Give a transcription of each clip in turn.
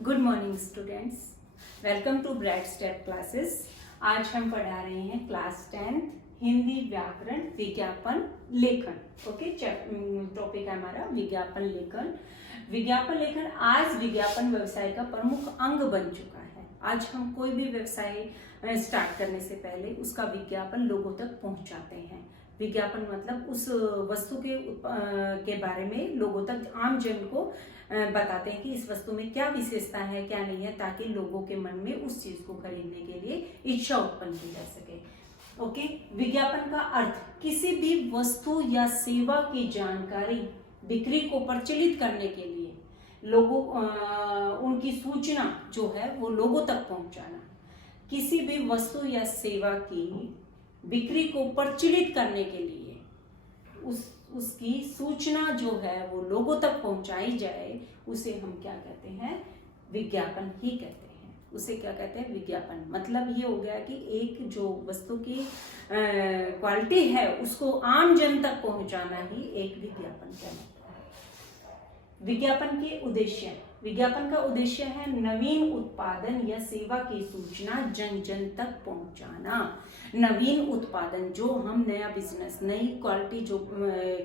Good morning students, welcome to bright step classes. आज हम पढ़ा रहे हैं क्लास 10 हिंदी व्याकरण विज्ञापन लेखन। ओके, टॉपिक है हमारा विज्ञापन लेखन। विज्ञापन लेखन आज विज्ञापन व्यवसाय का प्रमुख अंग बन चुका है। आज हम कोई भी व्यवसाय स्टार्ट करने से पहले उसका विज्ञापन लोगों तक पहुंचाते हैं। विज्ञापन मतलब उस वस्तु के बारे में लोगों तक आम जन को बताते हैं कि इस वस्तु में क्या विशेषता है, क्या नहीं है, ताकि लोगों के मन में उस चीज को खरीदने के लिए इच्छा उत्पन्न की जा सके। ओके, विज्ञापन का अर्थ किसी भी वस्तु या सेवा की जानकारी बिक्री को प्रचलित करने के लिए लोगों उनकी सूचना जो है वो लोगों तक पहुंचाना। किसी भी वस्तु या सेवा की बिक्री को प्रचलित करने के लिए उसकी सूचना जो है वो लोगों तक पहुंचाई जाए, उसे हम क्या कहते हैं? विज्ञापन ही कहते हैं। उसे क्या कहते हैं? विज्ञापन। मतलब ये हो गया कि एक जो वस्तु की क्वालिटी है उसको आम जन तक पहुंचाना ही एक विज्ञापन कहलाता है। विज्ञापन के उद्देश्य। विज्ञापन का उद्देश्य है नवीन उत्पादन या सेवा की सूचना जन जन तक पहुंचाना। नवीन उत्पादन, जो हम नया बिजनेस, नई क्वालिटी जो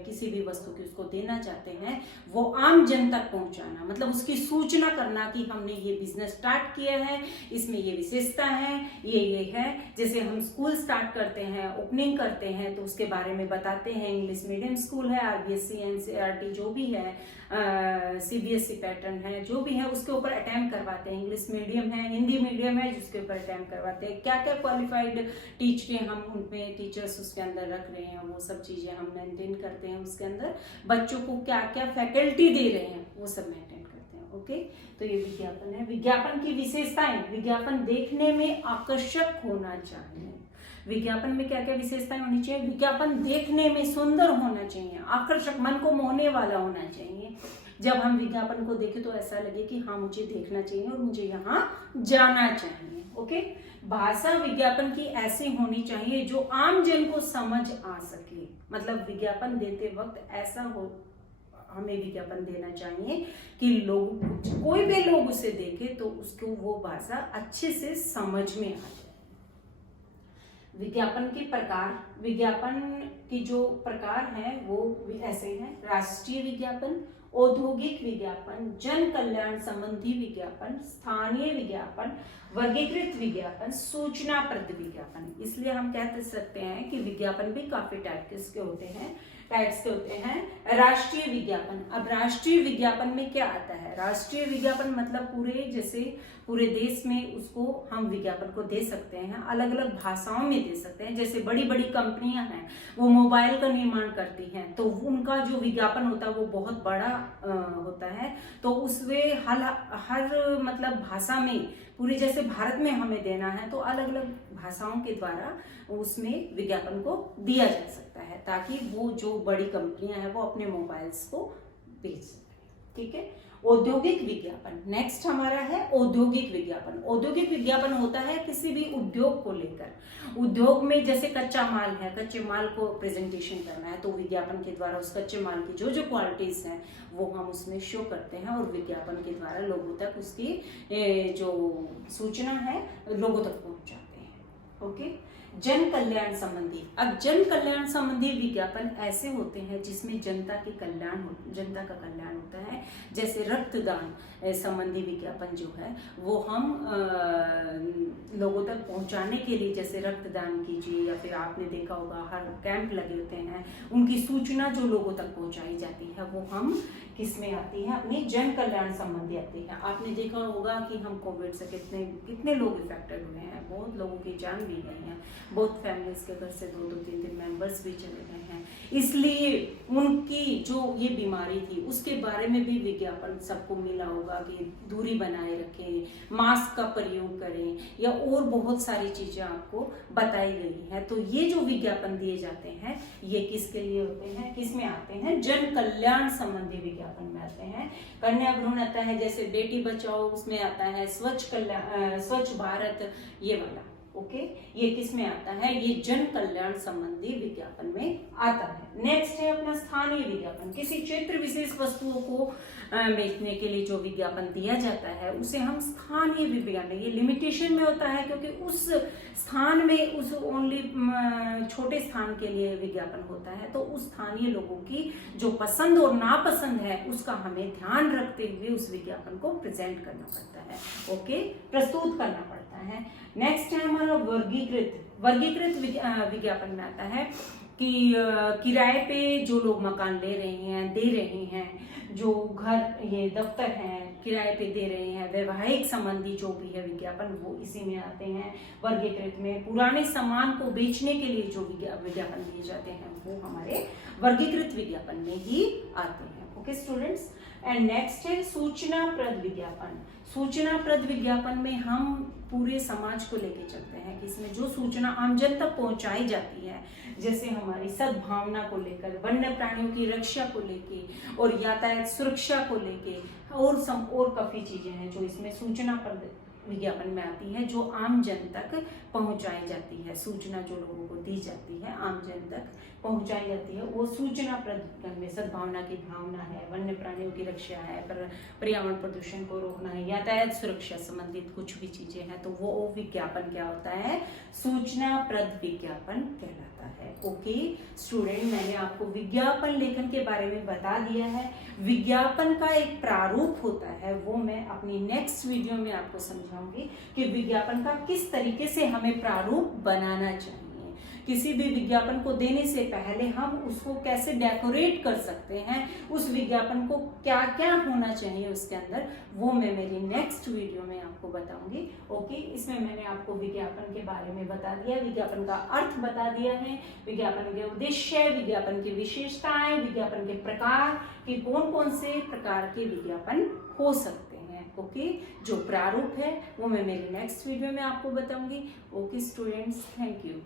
किसी भी वस्तु की उसको देना चाहते हैं, वो आम जन तक पहुंचाना। मतलब उसकी सूचना करना कि हमने ये बिजनेस स्टार्ट किया है, इसमें ये विशेषता है, ये है। जैसे हम स्कूल स्टार्ट करते हैं, ओपनिंग करते हैं, तो उसके बारे में बताते हैं। इंग्लिश मीडियम स्कूल है, आरबीएससी, एनसीईआरटी जो भी है, सीबीएसई पैटर्न है, जो भी है उसके ऊपर अटेम्प्ट करवाते हैं। इंग्लिश मीडियम है, हिंदी मीडियम है, जिसके ऊपर अटेम्प्ट करवाते हैं। क्या क्या क्वालिफाइड टीचरें हम उनमें टीचर्स उसके अंदर रख रहे हैं, वो सब चीजें हम मेंटेन करते हैं। उसके अंदर बच्चों को क्या क्या फैकल्टी दे रहे हैं वो सब मेंटेन करते हैं। ओके, तो ये विज्ञापन है। विज्ञापन की विशेषताएं। विज्ञापन देखने में आकर्षक होना चाहिए। विज्ञापन में क्या क्या विशेषताएं होनी चाहिए? विज्ञापन देखने में सुंदर होना चाहिए, आकर्षक, मन को मोहने वाला होना चाहिए। जब हम विज्ञापन को देखें तो ऐसा लगे कि हाँ, मुझे देखना चाहिए और मुझे यहाँ जाना चाहिए। ओके, भाषा विज्ञापन की ऐसी होनी चाहिए जो आम जन को समझ आ सके। मतलब विज्ञापन देते वक्त ऐसा हो, हमें विज्ञापन देना चाहिए कि लोग, कोई भी लोग उसे देखे तो उसको वो भाषा अच्छे से समझ में आ जाए। विज्ञापन के प्रकार। विज्ञापन की जो प्रकार हैं वो ऐसे हैं: राष्ट्रीय विज्ञापन, औद्योगिक विज्ञापन, जन कल्याण संबंधी विज्ञापन, स्थानीय विज्ञापन, वर्गीकृत विज्ञापन, सूचनाप्रद विज्ञापन। इसलिए हम कह सकते हैं कि विज्ञापन भी काफी टाइप्स के होते हैं। राष्ट्रीय विज्ञापन। अब राष्ट्रीय विज्ञापन में क्या आता है? राष्ट्रीय विज्ञापन मतलब पूरे देश में उसको हम विज्ञापन को दे सकते हैं, अलग अलग भाषाओं में दे सकते हैं। जैसे बड़ी बड़ी कंपनियां हैं, वो मोबाइल का निर्माण करती हैं, तो उनका जो विज्ञापन होता है वो बहुत बड़ा होता है। तो उसमें हर मतलब भाषा में, पूरे जैसे भारत में हमें देना है तो अलग अलग भाषाओं के द्वारा उसमें विज्ञापन को दिया जा सकता है, ताकि वो जो बड़ी कंपनियां हैं वो अपने मोबाइल्स को बेच सकें। ठीक है। औद्योगिक विज्ञापन नेक्स्ट हमारा है। औद्योगिक विज्ञापन। औद्योगिक विज्ञापन होता है किसी भी उद्योग को लेकर। उद्योग में जैसे कच्चा माल है, कच्चे माल को प्रेजेंटेशन करना है, तो विज्ञापन के द्वारा उस कच्चे माल की जो जो क्वालिटीज हैं वो हम उसमें शो करते हैं और विज्ञापन के द्वारा लोगों तक उसकी जो सूचना है लोगों तक पहुंचाते हैं। ओके, जन कल्याण संबंधी। अब जन कल्याण संबंधी विज्ञापन ऐसे होते हैं जिसमें जनता का कल्याण होता है। जैसे रक्तदान संबंधी विज्ञापन जो है वो हम लोगों तक पहुंचाने के लिए, जैसे रक्तदान कीजिए, या फिर आपने देखा होगा हर कैंप लगे होते हैं, उनकी सूचना जो लोगों तक पहुंचाई जाती है वो हम किस में आती है? अपनी जन कल्याण संबंधी आती है। आपने देखा होगा कि हम कोविड से कितने लोग इफेक्टेड हुए हैं, बहुत लोगों की जान भी गई है, बहुत फैमिलीज के घर से 2-3 मेंबर्स भी चले गए हैं। इसलिए उनकी जो ये बीमारी थी उसके बारे में भी विज्ञापन सबको मिला होगा कि दूरी बनाए रखें, मास्क का प्रयोग करें, या और बहुत सारी चीजें आपको बताई गई है। तो ये जो विज्ञापन दिए जाते हैं ये किसके लिए होते हैं? किस में आते हैं? जन कल्याण संबंधी विज्ञापन में आते हैं। कन्या भ्रूण आता है, जैसे बेटी बचाओ, उसमें आता है स्वच्छ भारत, ये वाला। ओके, ये किस में आता है? ये जन कल्याण संबंधी विज्ञापन में आता है। नेक्स्ट है अपना स्थानीय विज्ञापन। किसी क्षेत्र विशेष वस्तुओं को बेचने के लिए जो विज्ञापन दिया जाता है उसे हम स्थानीय विज्ञापन, ये लिमिटेशन में होता है क्योंकि उस स्थान में उस ओनली छोटे स्थान के लिए विज्ञापन होता है, तो उस स्थानीय लोगों की जो पसंद और नापसंद है उसका हमें ध्यान रखते हुए उस विज्ञापन को प्रेजेंट करना पड़ता है, ओके, प्रस्तुत करना पड़ता है। नेक्स्ट है हमारा वर्गीकृत विज्ञापन में आता है कि किराए पे जो लोग मकान ले रहे हैं, दे रहे हैं, जो घर, ये दफ्तर हैं, किराए पे दे रहे हैं, वैवाहिक संबंधी जो भी है विज्ञापन वो इसी में आते हैं। वर्गीकृत में पुराने सामान को बेचने के लिए जो विज्ञापन दिए जाते हैं वो हमारे वर्गीकृत विज्ञापन में ही आते हैं, ओके स्टूडेंट्स। एंड नेक्स्ट है सूचनाप्रद विज्ञापन। सूचनाप्रद विज्ञापन में हम पूरे समाज को लेके चलते हैं कि इसमें जो सूचना आमजन तक पहुंचाई जाती है, जैसे हमारी सद्भावना को लेकर, वन्य प्राणियों की रक्षा को लेके और यातायात सुरक्षा को लेके और काफी चीजें हैं जो इसमें सूचनाप्रद विज्ञापन में आती है, जो आम जन तक पहुंचाई जाती है। सूचना जो लोगों को दी जाती है, आम जन तक पहुंचाई जाती है, वो सूचनाप्रद में सद्भावना की भावना है, वन्य प्राणियों की रक्षा है, पर्यावरण प्रदूषण को रोकना है, यातायात सुरक्षा संबंधित कुछ भी चीजें हैं, तो वो विज्ञापन क्या होता है? सूचनाप्रद विज्ञापन कहलाता है। ओके स्टूडेंट, मैंने आपको विज्ञापन लेखन के बारे में बता दिया है। विज्ञापन का एक प्रारूप होता है, वो मैं अपनी नेक्स्ट वीडियो में आपको समझाऊंगी कि विज्ञापन का किस तरीके से हमें प्रारूप बनाना चाहिए। किसी भी विज्ञापन को देने से पहले हम उसको कैसे डेकोरेट कर सकते हैं, उस विज्ञापन को क्या क्या होना चाहिए उसके अंदर, वो मैं मेरी नेक्स्ट वीडियो में आपको बताऊंगी। ओके, इसमें मैंने आपको विज्ञापन के बारे में बता दिया, विज्ञापन का अर्थ बता दिया है, विज्ञापन के उद्देश्य, विज्ञापन की विशेषताएं, विज्ञापन के प्रकार कि कौन कौन से प्रकार के विज्ञापन हो सकते हैं। ओके, जो प्रारूप है वो मैं मेरी नेक्स्ट वीडियो में आपको बताऊंगी। Okay students, thank you.